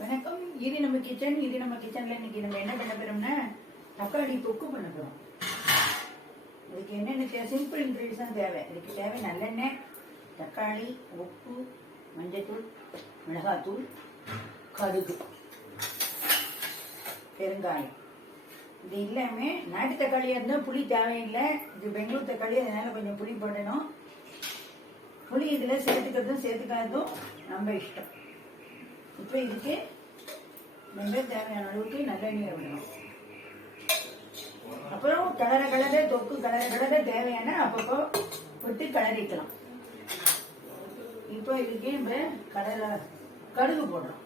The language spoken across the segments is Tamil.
வணக்கம். இது நம்ம கிச்சன் இது நம்ம கிச்சன்ல இன்னைக்கு நம்ம என்ன பண்ண போறோம்னா தக்காளி தொக்கு பண்ண போறோம். இதுக்கு என்னென்ன சிம்பிள் இன்க்ரீடியன்ஸ் தான் தேவை. இதுக்கு தேவை நல்லெண்ணெய் தக்காளி உப்பு மஞ்சத்தூள் மிளகாத்தூள் கடுகு பெருங்காயம். இது எல்லாமே நாட்டு தக்காளியாக இருந்தால் புளி தேவையில்லை. இது பெங்களூர் தக்காளி அதனால கொஞ்சம் புளி போடணும். புளி இதில் சேர்த்துக்கிறதும் சேர்த்துக்காததும் நம்ம இஷ்டம். இப்போ இதுக்கு நம்ம தேவையான அளவுக்கு நல்லெண்ணெயை விடணும். அப்புறம் கலர கலர தொக்கு கலர கலர தேவையான அப்பப்போ விட்டு கலரிக்கலாம். இப்போ இதுக்கு நம்ம கடலை கடுகு போடுறோம்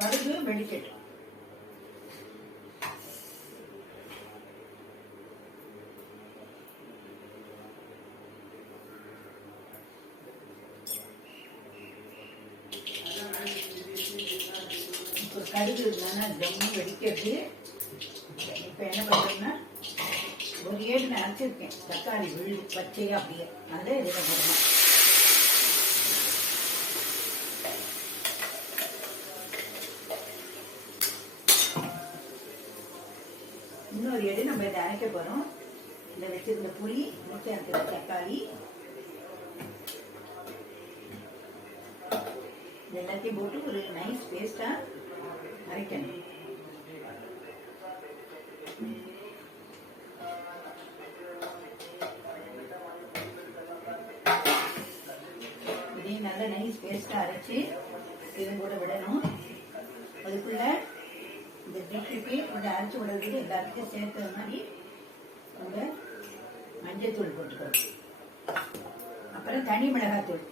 கடுகு வெடிக்கட்டும் இப்போ கடுகு இல்லைன்னா வெடிக்கிறது. இப்போ என்ன பண்ணுறோம்னா ஒரு ஏழு நான் அரைச்சிருக்கேன். தக்காளி விழுது பச்சையாக அப்படியே. அதை இதில் போடணும் இன்னொரு எடு நம்ம இதை அரைக்க போகிறோம் இந்த வச்சிருந்த புளி மிச்சம் இருக்கிற தக்காளி. எல்லாத்தையும் போட்டு ஒரு நைஸ் பேஸ்ட்டாக அரைக்கணும். இதையும் நல்ல நைஸ் பேஸ்ட்டாக அரைச்சி இது கூட விடணும். அதுக்குள்ள இந்த டிஷ்ஷுக்கு கொஞ்சம் அரைச்சி விடுறதுக்கு எல்லாத்துக்கும் சேர்த்த மாதிரி நம்ம மஞ்சத்தூள் போட்டுக்கணும். அப்புறம் தனி மிளகாத்தூள்.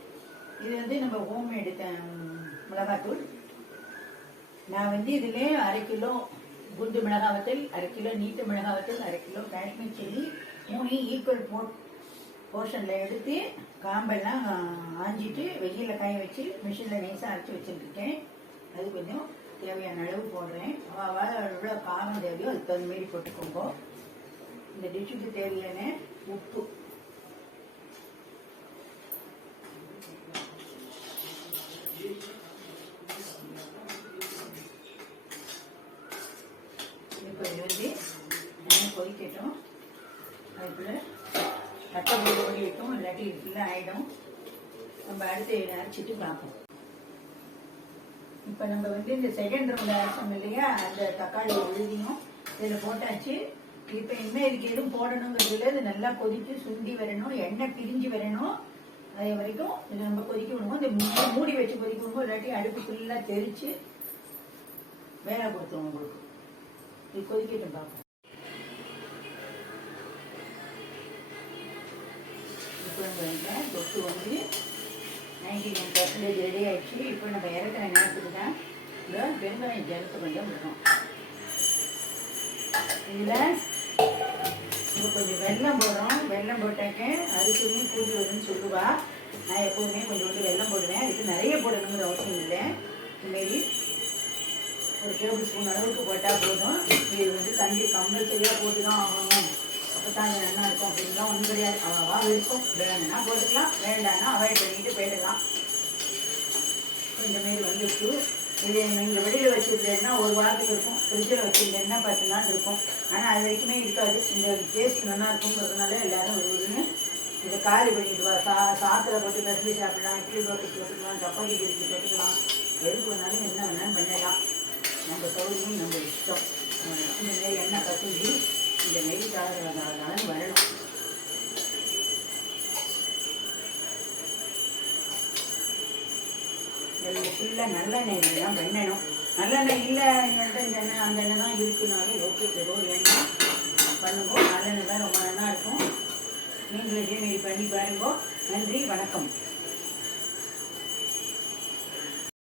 இது வந்து நம்ம ஹோம்மேடு மிளகாத்தூள். நான் வந்து இதில் அரை கிலோ குண்டு மிளகாய் வத்தல் அரை கிலோ நீட்டு மிளகாய் வத்தல் அரை கிலோ காஷ்மீர் சில்லி மூணையும் ஈக்குவல் போ போர்ஷனில் எடுத்து காம்பெல்லாம் ஆஞ்சிட்டு வெயிலில் காய வச்சு மிஷினில் நைஸாக அரைச்சி வச்சுருக்கேன். அது கொஞ்சம் தேவையான அளவு போடுறேன். வா எவ்வளோ காரம் தேவையோ அதுக்கு தகுந்த மாரி போட்டுக்கோங்க. இந்த டிஷ்ஷுக்கு தேவையான உப்பு இப்போ இது கொதிக்கட்டும். அதுக்குள்ள தட்டை போட்டு ஓடிட்டும் இல்லாட்டி ஃபுல்லாக ஆகிடும் நம்ம அடுத்து அரைச்சிட்டு பார்ப்போம். இப்போ நம்ம வந்து இந்த செகண்ட் ரவுண்ட் அரைச்சோம் இல்லையா? அந்த தக்காளி எழுதியும் இதில் போட்டாச்சு. இப்போ என்ன இதுக்கு எதுவும் போடணுங்கிறதுல இது நல்லா கொதித்து சுண்டி வரணும். எண்ணெய் பிரிஞ்சு வரணும். அதே வரைக்கும் இதை நம்ம கொதிக்க விடுவோம். இந்த மூடி வச்சு கொதிக்க விடுவோம். இல்லாட்டி அடுப்பு ஃபுல்லாக தெரித்து வேலை கொடுத்தோம் உங்களுக்கு. இது கொதிக்கட்டும் பார்ப்போம் இப்போ நம்ம தொட்டு வந்து நைன்டி நைன் பர்சன்டேஜ் ரெடி ஆயிடுச்சு. இப்போ நம்ம இறக்குற நேரத்துக்கு தான் இந்த வெங்காயம் ஜலத்து கொஞ்சம் விடணும் இதில் இப்போ கொஞ்சம் வெள்ளம் போடுறோம். வெள்ளம் போட்டாக்க அரிசியுமே கூடி வரும்னு சொல்லுவா. நான் எப்போதுமே கொஞ்சம் வந்து வெள்ளம் போடுவேன். இதுக்கு நிறைய போடணுங்கிற அவசியம் இல்லை. இதுமாரி ஒரு டேபிள் ஸ்பூன் அளவுக்கு போட்டால் போதும். இது வந்து கண்டி கம்பல்சரியாக போட்டு தான் ஆகணும். அப்போ தான் இது நல்லா இருக்கும். அப்படின்லாம் ஒன்றும் கிடையாது. அவ்வளோவா இருக்கும் வேணும்னா போட்டுக்கலாம். வேண்டாம்னா அவாய்ட் பண்ணிட்டு போயிடலாம். இந்த மாரி வந்துச்சு இது நீங்கள் வெளியில் வச்சுருந்தேன்னா ஒரு வாரத்துக்கு இருக்கும். ஃப்ரிட்ஜில் வச்சுருந்தேன்னா பத்து நாள் இருக்கும். ஆனால் அது வரைக்குமே இருக்காது. இந்த டேஸ்ட் நல்லா இருக்குங்கிறதுனால ஒரு ஒருன்னு இதை காலி பண்ணிட்டு வா. சா சாத்தில் போட்டு பசங்க சாப்பிடலாம். இட்லி போட்டு போட்டுக்கலாம். சப்பாத்தி பிரிச்சு போட்டுக்கலாம். எதுக்கு வேணாலும் என்ன வேணாலும் பண்ணலாம். நம்ம சௌகரியம் நம்ம இஷ்டம். எண்ணெய் கசிஞ்சு இந்த நெய் தாழ்ந்தாலும் வரணும். இதில் ஃபுல்லாக நல்லெண்ணெய் தான் பண்ணணும் நல்லெண்ணெய் இல்லை எங்கள்கிட்ட இந்த எண்ணெய் அந்த எண்ணெய் தான் இருக்குனாலும் ஓகே ஏதோ ஒரு எண்ணெய் பண்ணுவோம் நல்லெண்ணெய் தான் ரொம்ப நல்லா இருக்கும். நீங்களும் இதே மாரி பண்ணி பாருங்க. நன்றி வணக்கம்.